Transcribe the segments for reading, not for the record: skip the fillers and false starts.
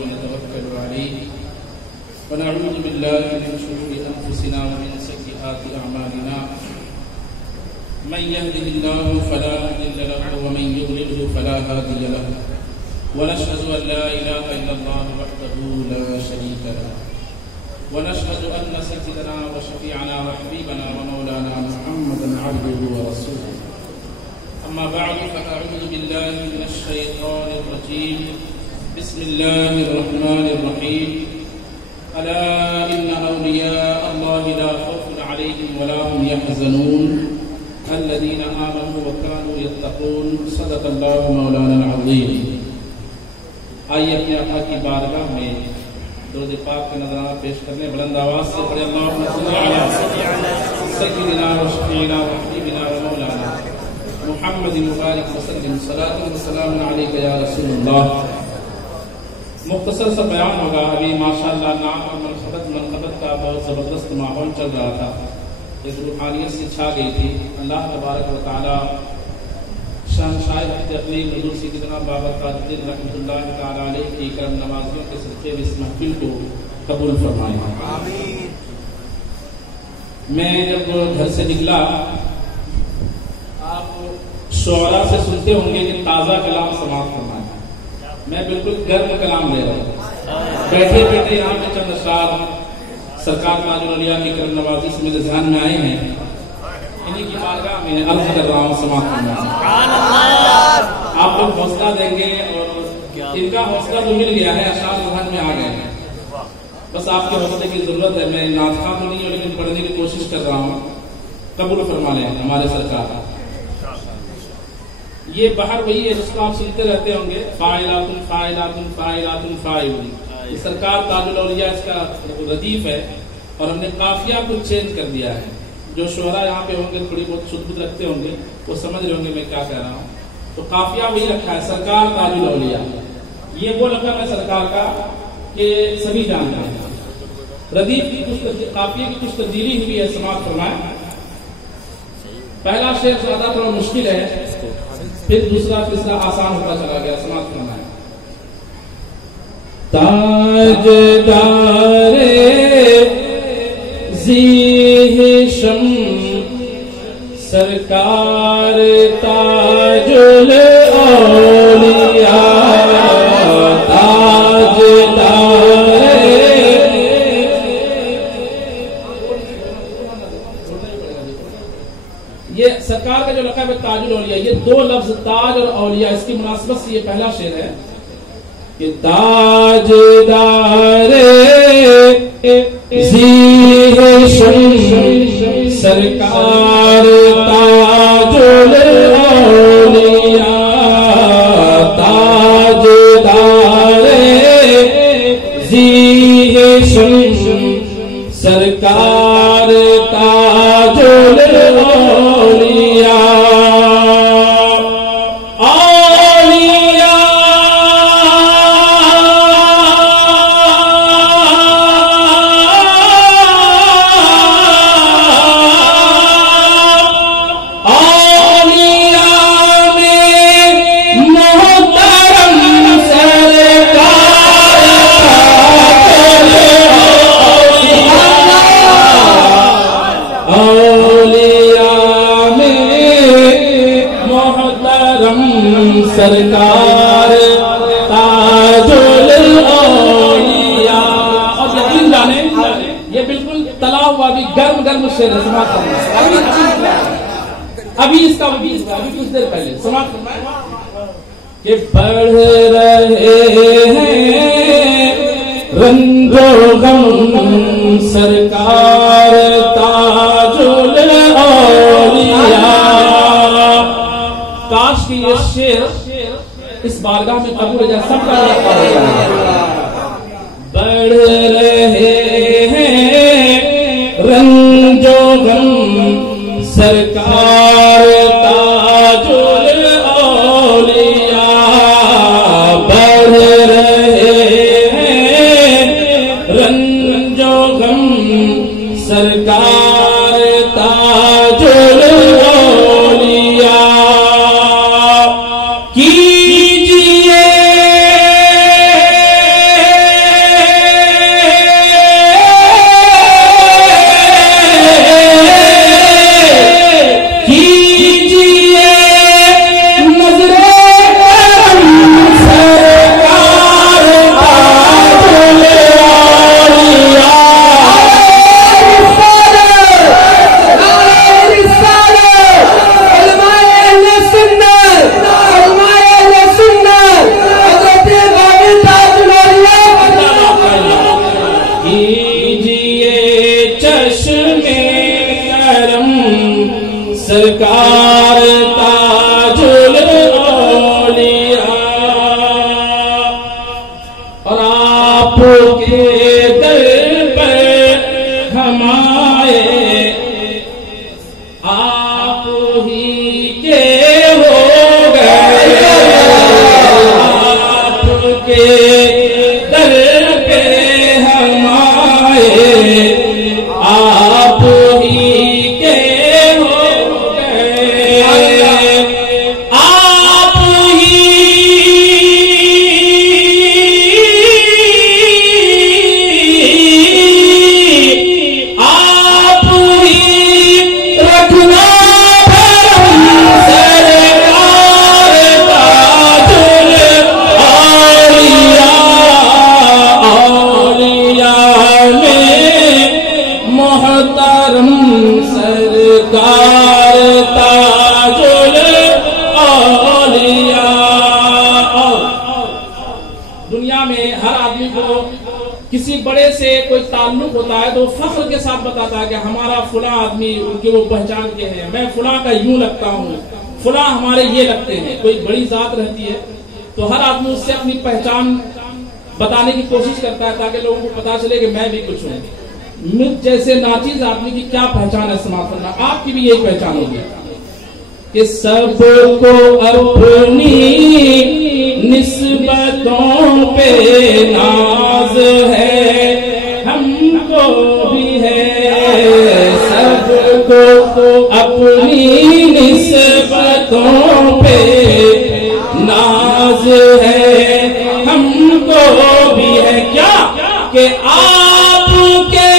ونتوكل عليه ونعوذ بالله من شرور أنفسنا ومن سيئات أعمالنا من يهده الله فلا مضل له ومن يضلل فلا هادي له ونشهد أن لا إله إلا الله وحده لا شريك له ونشهد أن سيدنا وشفيعنا وحبيبنا ومولانا محمدا عبده ورسوله أما بعد فأعوذ بالله من الشيطان الرجيم بسم الله الرحمن الرحيم ألا إن أولياء الله لا خوف عليهم ولا هم يحزنون الذين آمنوا وكانوا يتقون صدق الله مولانا العظيم. آئیے اپنے آقا کی بارگاہ میں درود پاک کا نذرانہ پیش کرنے بلند آواز سے پڑھے اللہم صلی علی سیدنا و شفیعنا و حبیبنا و مولانا محمد مبارک وسلم صلاۃ و سلام علیک یا رسول اللہ. مختصر سا بیان ہوگا. ابھی ماشاءاللہ نام اور منقبت کا بہت زبردست ماحول چل رہا تھا. ایک روحانیت سے چھا گئی تھی. اللہ تبارک و تعالی شہنشاہ تقلید حضور سیدنا بابا تاج الدین رحمۃ اللہ تعالی علیہ کی کرم نوازیوں کے صدقے میں اس محفل کو قبول فرمائے. آمین. میں جب گھر سے نکلا آپ شعراء سے سنتے ہوں گے کہ تازہ کلام سماعت فرمائے. میں بالکل گرم کلام لے رہا ہوں. بیٹھے بیٹھے یہاں پہ چند اشعار سرکار تاج الاولیاء کی کرم نوازی سے میرے ذہن میں آئے ہیں. انہیں کی بارگاہ میں عرض کر رہا ہوں سماعت فرمائے. آپ لوگ حوصلہ دیں گے اور ان کا حوصلہ تو مل گیا ہے. اشعار ذہن میں آ گئے ہیں. بس آپ کے حوصلے کی ضرورت ہے. میں نعت خواں تو نہیں ہوں لیکن پڑھنے کی کوشش کر رہا ہوں. قبول فرما لیں ہمارے سرکار. یہ بہر وہی ہے جس کو آپ سنتے رہتے ہوں گے فاعلات فاعلات فاعلات فاعلون. یہ سرکار تاج الاولیاء اس کا ردیف ہے اور ہم نے قافیہ کو چینج کر دیا ہے. جو شعراء یہاں پہ ہوں گے تھوڑی بہت شدت رکھتے ہوں گے وہ سمجھ رہے ہوں گے میں کیا کہہ رہا ہوں. تو قافیہ وہی رکھا ہے سرکار تاج الاولیاء. یہ وہ لقب ہے سرکار کا کہ سبھی جانتے ہیں. ردیف کی کچھ قافیہ کی کچھ تبدیلی ہوئی ہے. سماعت فرمائیں. پہلا شعر زیادہ تھوڑا مشکل ہے پھر دوسرا تیسرا آسان ہوتا چلا گیا. سماعت فرمائیں. تاجدار ذی شم سرکار تاج الاولیاء تاجدار. یہ سرکار کا جو لقب ہے تاج الاولیاء. یہ دو لفظ تاج اور اولیاء اس کی مناسبت سے یہ پہلا شعر ہے کہ تاجدار ذی شم سرکار تاج الاولیاء تاجدار ذی شم سرکار تاج الاولیاء. سرکار تاج الاولیاء. اور یقین جانیں یہ بالکل تلا ہوا بھی گرم گرم شعر ہے. سماعت کرنا ابھی اس کا ابھی کچھ دیر پہلے سماعت کرنا کہ بڑھ رہے ہیں رنج و غم سرکار تاج الاولیاء. کاش کی یہ شعر اس بارگاہ میں قبول ہو جائے. سب کا بڑھ رہے ہیں رنج و غم سرکار تاج الاولیاء. بڑھ رہے ہیں رنج و غم سرکار تاج الاولیاء. کیجئے آپ کے در پر ہم آئے، آپ ہی کے ہو گئے، آپ کے در پہ ہم آئے، آپ ہی کے ہو گئے، آپ ہی رکھنا سرکار تاج اولیاء میں محترم سرکار تاج اولیاء۔ دنیا میں ہر آدمی کو کسی بڑے سے کوئی تعلق ہوتا ہے تو فخر کے ساتھ بتاتا ہے کہ ہمارا فلاں آدمی ان کے وہ پہچان کے ہیں، میں فلاں کا یوں لگتا ہوں، فلاں ہمارے یہ لگتے ہیں۔ کوئی بڑی ذات رہتی ہے تو ہر آدمی اس سے اپنی پہچان بتانے کی کوشش کرتا ہے تاکہ لوگوں کو پتا چلے کہ میں بھی کچھ ہوں۔ مجھ جیسے ناچیز آدمی کی کیا پہچان ہے؟ سماعت کرنا، آپ کی بھی یہی پہچان ہوگی کہ سب کو اپنی نسبتوں پہ ناز ہے، ہم کو بھی ہے، سب کو اپنی نسبتوں پہ ناز ہے، ہم کو بھی ہے، کیا کہ آپ کے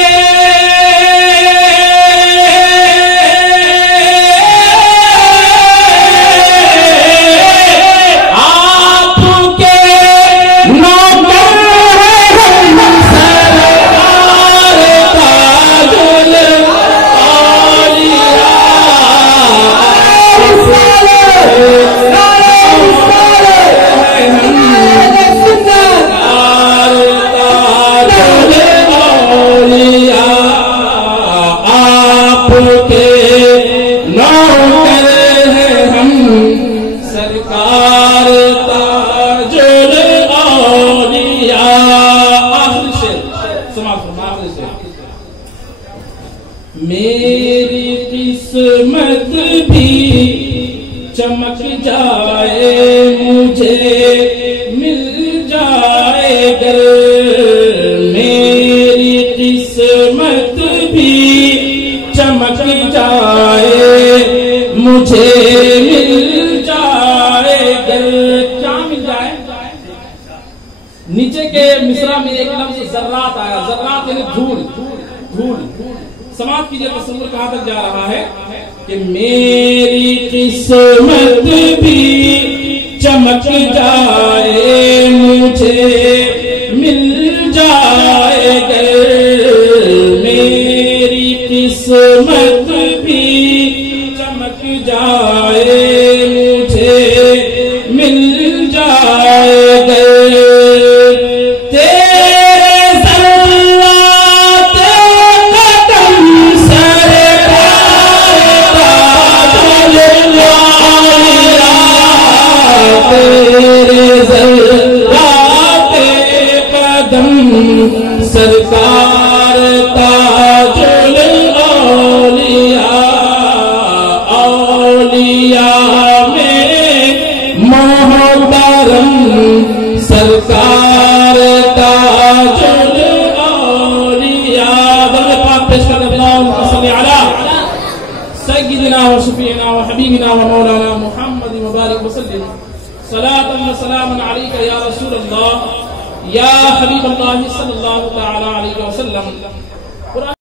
میری قسمت بھی چمک جائے، مجھے مل جائے گر، میری قسمت بھی چمک جائے، مجھے مل جائے گر، کیا مل جائے؟ نیچے کے مصرع میں ایک لفظ ذرات آیا، ذرات یعنی دھول، دھول۔ سماعت کیجئے، تصور کہاں تک جا رہا ہے کہ میری قسمت بھی چمک جائے، مجھے مل جائے گر، میری قسمت بھی چمک جائے، مجھے مل جائے گر، سرکار تاج اولیاء، اولیاء میں محترم سرکار تاج اولیاء۔ بلغ پاک پیش کر اللہم صلی علی سیدنا و شفیعنا و حبیبنا و مولانا محمد مبارک وسلم، صلاة و سلام علیک یا رسول اللہ یا حبیب اللہ صلی اللہ تعالی علیہ وسلم۔